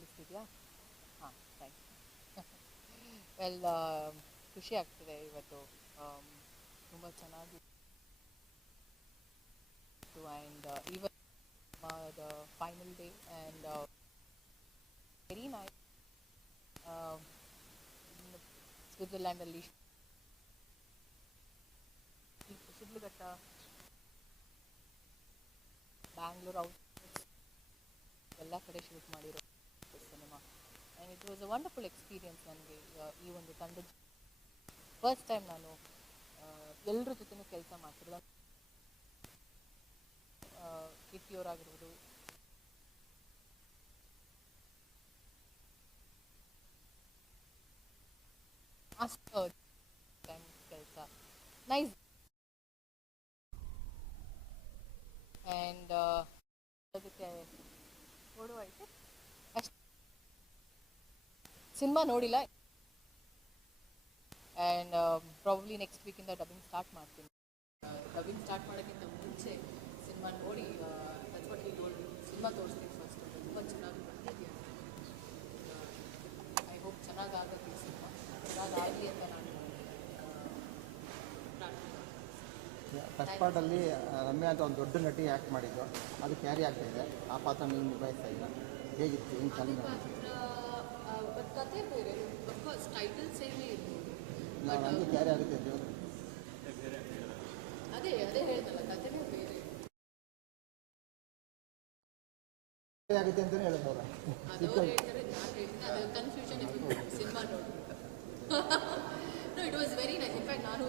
ಕೇಳಿಸ್ತಿದ್ಯಾ? ಹಾಂ thank you well ಖುಷಿ ಆಗ್ತದೆ ಇವತ್ತು. ತುಂಬ ಚೆನ್ನಾಗಿ ಆ್ಯಂಡ್ ಇವತ್ತು the final day and very nice ಸ್ವಿಟ್ಜರ್ಲ್ಯಾಂಡಲ್ಲಿ Shidlaghatta Bangalore out ಎಲ್ಲ ಕಡೆ ಶೂಟ್ ಮಾಡಿರೋ and it was a wonderful experience ನನಗೆ ಈ ಒಂದು ತಂಡದ ಫಸ್ಟ್ ಟೈಮ್ ನಾನು ಎಲ್ಲರ ಜೊತೆನೂ ಕೆಲಸ ಮಾಡ್ತಿರೋದು. ಕಿಟ್ಟಿಯವರಾಗಿರ್ಬೋದು. ಅಷ್ಟು. ಕೆಲಸ. ನೈಸ್ ಆ್ಯಂಡ್ ಅದಕ್ಕೆ ನೋಡುವ ಐತೆ ಅಷ್ಟು ಸಿನಿಮಾ ನೋಡಿಲ್ಲ. ಆ್ಯಂಡ್ ಪ್ರಾಬ್ಲಿ ನೆಕ್ಸ್ಟ್ ವೀಕಿಂದ ಡಬ್ಬಿಂಗ್ ಸ್ಟಾರ್ಟ್ ಮಾಡ್ತೀನಿ. ಡಬ್ಬಿಂಗ್ ಸ್ಟಾರ್ಟ್ ಮಾಡೋಕ್ಕಿಂತ ಮುಂಚೆ ಸಿನಿಮಾ ನೋಡಿ ಟೋಲ್ಡ್ ಸಿನಿಮಾ ತೋರಿಸ್ತೀನಿ ಫಸ್ಟ್ ತುಂಬ ಚೆನ್ನಾಗಿ ಬಂದಿದೆಯಾ? ಐ ಹೋಪ್ ಚೆನ್ನಾಗಾಗುತ್ತೆ ಸಿನಿಮಾ. ಚೆನ್ನಾಗಾಗಲಿ ಅಂತ ನಾನು. ಫಸ್ಟ್ ಪಾರ್ಟಲ್ಲಿ ರಮ್ಯಾ ಅಂತ ಒಂದು ದೊಡ್ಡ ನಟಿ ಆ್ಯಕ್ಟ್ ಮಾಡಿದ್ದು. ಅದು ಕ್ಯಾರಿ ಆಗ್ತಾ ಇದೆ. ಆ ಪಾತ್ರ ನೀವು ನಿಭಾಯಿಸ್ತಾ ಇಲ್ಲ. ಹೇಗಿತ್ತು? ಏನು ಪಾತ್ರ ಬಟ್ ಕತೆ ಬೇರೆ ಅಫ್ಕೋರ್ಸ್ ಟೈಟಲ್ ಸೇಮೇ ಇರ್ಬೋದು ನಾವು ಹಂಗೆ ಕ್ಯಾರಿ ಆಗುತ್ತೆ ಅಂತ ಹೇಳಿದ್ರೆ ಅದೇ ಅದೇ ಹೇಳ್ದಲ್ಲ ಕತೆನೇ ಬೇರೆ ಕ್ಯಾರಿ ಆಗುತ್ತೆ ಅಂತಲೇ ಹೇಳಿದ್ರು ಅವ್ರು ಅದವ್ರು ಹೇಳ್ತಾರೆ ನಾನು ಹೇಳ್ತೀನಿ ಅದು ಕನ್ಫ್ಯೂಷನ್ ಇತ್ತು ಸಿನಿಮಾ ನೋಡ್ಬಿಟ್ಟು no it was very nice in fact ನಾನು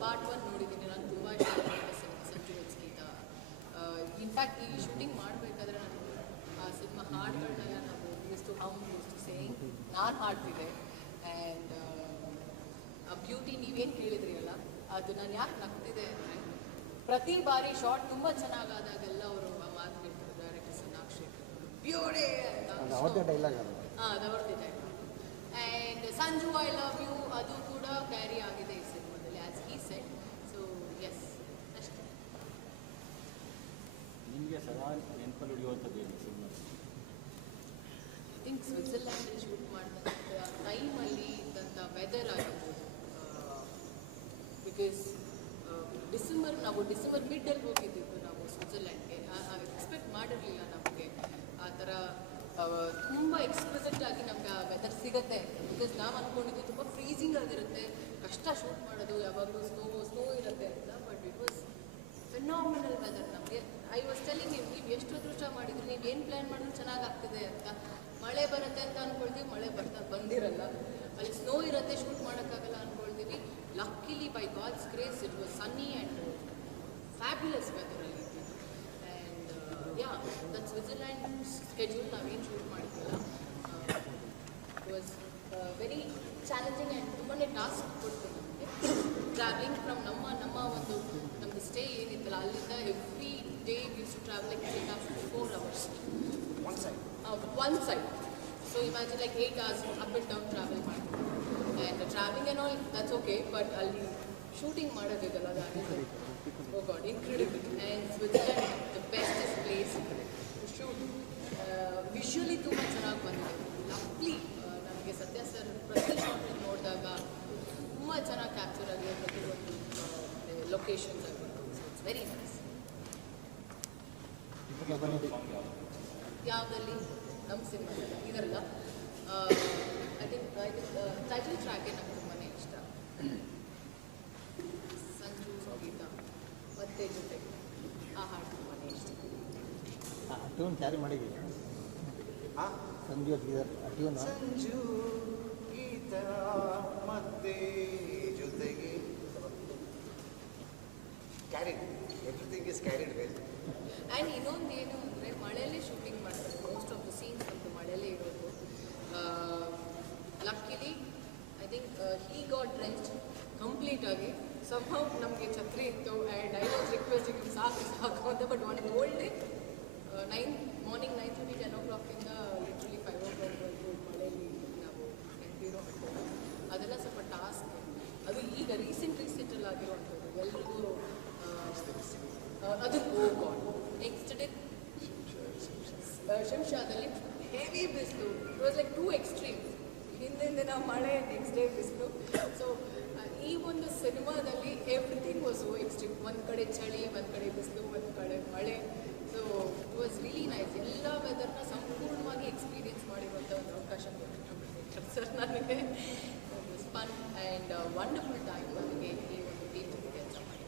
ಪಾರ್ಟ್ ಒನ್ ನೋಡಿದ್ದೀನಿ ನಾನು ತುಂಬ ಇಷ್ಟ ಆಗುತ್ತೆ cinema Sanju Geetha in fact ಈ ಶೂಟಿಂಗ್ ಮಾಡಬೇಕಾದ್ರೆ ನಾನು ಆ ಸಿನಿಮಾ ಹಾಡುಗಳನ್ನೆಲ್ಲ ನಾವು use to hum use to saying ನಾನು ಹಾಡ್ತಿದ್ದೆ ಆ್ಯಂಡ್ ಆ ಬ್ಯೂಟಿ ನೀವೇನು ಕೇಳಿದ್ರಿ ಅಲ್ಲ ಅದು ನಾನು ಯಾಕೆ ನಗ್ತಿದೆ ಅಂದರೆ ಪ್ರತಿ ಬಾರಿ ಶಾರ್ಟ್ ತುಂಬ ಚೆನ್ನಾಗಾದಾಗೆಲ್ಲ ಅವರು ಆ ಮಾತು ಹೇಳ್ತಾರೆ ಡೈರೆಕ್ಟರ್ ಸೋನಾಕ್ಷಿ ಬ್ಯೂಟಿ ಅಂತ ಡೈಲಾಗ್ ಅದು. ಹಾಂ ಅದು dialogue and Sanju I love you ಅದು ಕೂಡ ಕ್ಯಾರಿ ಆಗಿದೆ ಈ ಸಿನಿಮಾದಲ್ಲಿ ಆ್ಯಸ್ ಈ ಸೆಟ್ ಸೊ ಎಸ್ ಅಷ್ಟೇ. ನಿಮಗೆ ಸದಾ ನೆನಪಲ್ಲಿ ಉಳಿಯುವಂಥದ್ದು ಐ ಥಿಂಕ್ ಸ್ವಿಟ್ಜರ್ಲ್ಯಾಂಡ್ ಶೂಟ್ ಮಾಡಿದಂಥ ಟೈಮಲ್ಲಿ ಇದ್ದಂಥ ವೆದರ್ ಆಗಿರ್ಬೋದು ಬಿಕಾಸ್ ಡಿಸೆಂಬರ್ ನಾವು ಡಿಸೆಂಬರ್ ಮಿಡ್ಡಲ್ಲಿ ಹೋಗಿದ್ದಿದ್ದು ನಾವು ಸ್ವಿಟ್ಜರ್ಲ್ಯಾಂಡ್ಗೆ. ಎಕ್ಸ್ಪೆಕ್ಟ್ ಮಾಡಿರಲಿಲ್ಲ ನಮಗೆ. ಆ ಥರ ತುಂಬ ಎಕ್ಸ್ಪ್ರೆಸೆಂಟ್ ಆಗಿ ನಮ್ಗೆ ಆ ವೆದರ್ ಸಿಗುತ್ತೆ. ಬಿಕಾಸ್ ನಾವು ಅಂದ್ಕೊಂಡಿದ್ದು ತುಂಬ ಫ್ರೀಸಿಂಗ್ ಆಗಿರುತ್ತೆ. ಕಷ್ಟ ಶೂಟ್ ಮಾಡೋದು, ಯಾವಾಗಲೂ ಸ್ನೋ ಸ್ನೋ ಇರುತ್ತೆ ಅಂತ but it was phenomenal weather ನಮಗೆ. ಐ ವಾಸ್ ಟೆಲಿಂಗ್ ನೀವು ನೀವು ಎಷ್ಟು ಅದೃಷ್ಟ ಮಾಡಿದ್ರಿ, ನೀವು ಏನು ಪ್ಲ್ಯಾನ್ ಮಾಡಿದ್ರು ಚೆನ್ನಾಗಾಗ್ತದೆ ಅಂತ. ಮಳೆ ಬರುತ್ತೆ ಅಂತ ಅಂದ್ಕೊಳ್ತೀವಿ ಮಳೆ ಬರ್ತಾ ಬಂದಿರಲ್ಲ ಅಲ್ಲಿ ಸ್ನೋ ಇರುತ್ತೆ ಶೂಟ್ ಮಾಡೋಕ್ಕಾಗಲ್ಲ ಅಂದ್ಕೊಳ್ತೀವಿ luckily by God's grace it was sunny and fabulous weather ಅಲ್ಲಿ and ya that Switzerland schedule ನಾವೇನು shoot ಮಾಡಿದ್ವಲ್ಲ it was very challenging and ತುಂಬಾ ಟಾಸ್ಕ್ ಕೊಡ್ತು ನಮಗೆ ಟ್ರಾವೆಲಿಂಗ್ ಫ್ರಮ್ ನಮ್ಮ ನಮ್ಮ ಒಂದು ನಮ್ಮದು ಸ್ಟೇ ಏನಿತ್ತಲ್ಲ ಅಲ್ಲಿಂದ every day use to travel like three half four hours one side one side so imagine like eight hours up and down travel ಮಾಡ್ತೀವಿ and travelling and all that's okay but ಅಲ್ಲಿ shooting ಮಾಡೋದಿದಲ್ಲ ಅದು ಓ God incredible and Switzerland the bestest place to shoot visually ತುಂಬ ಚೆನ್ನಾಗಿ ಬಂದಿದೆ lovely ನನಗೆ ಸತ್ಯ sir ಪ್ರತಿ ಶಾಟ್ ನೋಡಿದಾಗ ತುಂಬ ಚೆನ್ನಾಗಿ ಕ್ಯಾಪ್ಚರ್ ಆಗಿದೆ ಪ್ರತಿಯೊಂದು ಲೊಕೇಶನ್ಸ್ ವೆರಿ ನೈಸ್ ಯಾವುದಲ್ಲಿ ನಮ್ಮ ಸಿನಿಮಾ ಇದರಲ್ಲ ಐ ಥಿಂಕ್ ಟೈಟಲ್ ಟ್ರ್ಯಾಕೇ ನಂಗೆ ತುಂಬಾ ಇಷ್ಟ. ಸಂಜು ಸಂಗೀತ ಮತ್ತೆ ಜೊತೆ ಆ ಹಾಡು ತುಂಬಾ ಇಷ್ಟ ಕ್ಯಾರಿ ಸಂಜು ಗೀದರ್ ಆ ಟ್ಯೂನ್ ಸಂಜು ಗೀತ ಮತ್ತೆ ಜೊತೆಗೆ carried everything is carried well and ಇನ್ನೊಂದು ಏನು ಅಂದರೆ ಮಳೆಯಲ್ಲೇ ಶೂಟಿಂಗ್ ಮಾಡ್ತಾರೆ ಮೋಸ್ಟ್ ಆಫ್ ದ ಸೀನ್ಸ್ ಅಂತೂ ಮಳೆಯಲ್ಲೇ ಇರೋದು luckily I think he got drenched ಕಂಪ್ಲೀಟಾಗಿ ಸಮ್ಹೌ ನಮಗೆ ಛತ್ರಿ ಇತ್ತು ಆ್ಯಂಡ್ ಐ ವಾಸ್ ರಿಕ್ವೆಸ್ಟಿಂಗ್ ಸಾಕು ಸಾಕು ಅಂತ but one old day nine morning nine thirty ten ಓ ಕ್ಲಾಕಿಂದ ಶಿಂಷಾದಲ್ಲಿ ಹೆವಿ ಬಿಸಿಲು. It was like too extreme ಹಿಂದಿನ ದಿನ ಮಳೆ ನೆಕ್ಸ್ಟ್ ಡೇ ಬಿಸಿಲು. ಸೊ ಈ ಒಂದು ಸಿನಿಮಾದಲ್ಲಿ ಎವ್ರಿಥಿಂಗ್ ವಾಸ್ ಸೋ ಎಕ್ಸ್ಟ್ರೀಮ್ ಒಂದು ಕಡೆ ಚಳಿ ಒಂದು ಕಡೆ ಬಿಸಿಲು ಒಂದು ಕಡೆ ಮಳೆ. So it was really nice ಎಲ್ಲ ವೆದರ್ನ ಸಂಪೂರ್ಣವಾಗಿ ಎಕ್ಸ್ಪೀರಿಯನ್ಸ್ ಮಾಡಿರುವಂಥ ಒಂದು ಅವಕಾಶ ಕೊಟ್ಟಿತ್ತು ಸರ್ ನನಗೆ. ಫನ್ ಆ್ಯಂಡ್ ವಂಡರ್ಫುಲ್ ಟೈಮ್ ನನಗೆ ಈ ಒಂದು ಟೀಮ್ ಕೆಲಸ ಮಾಡಿ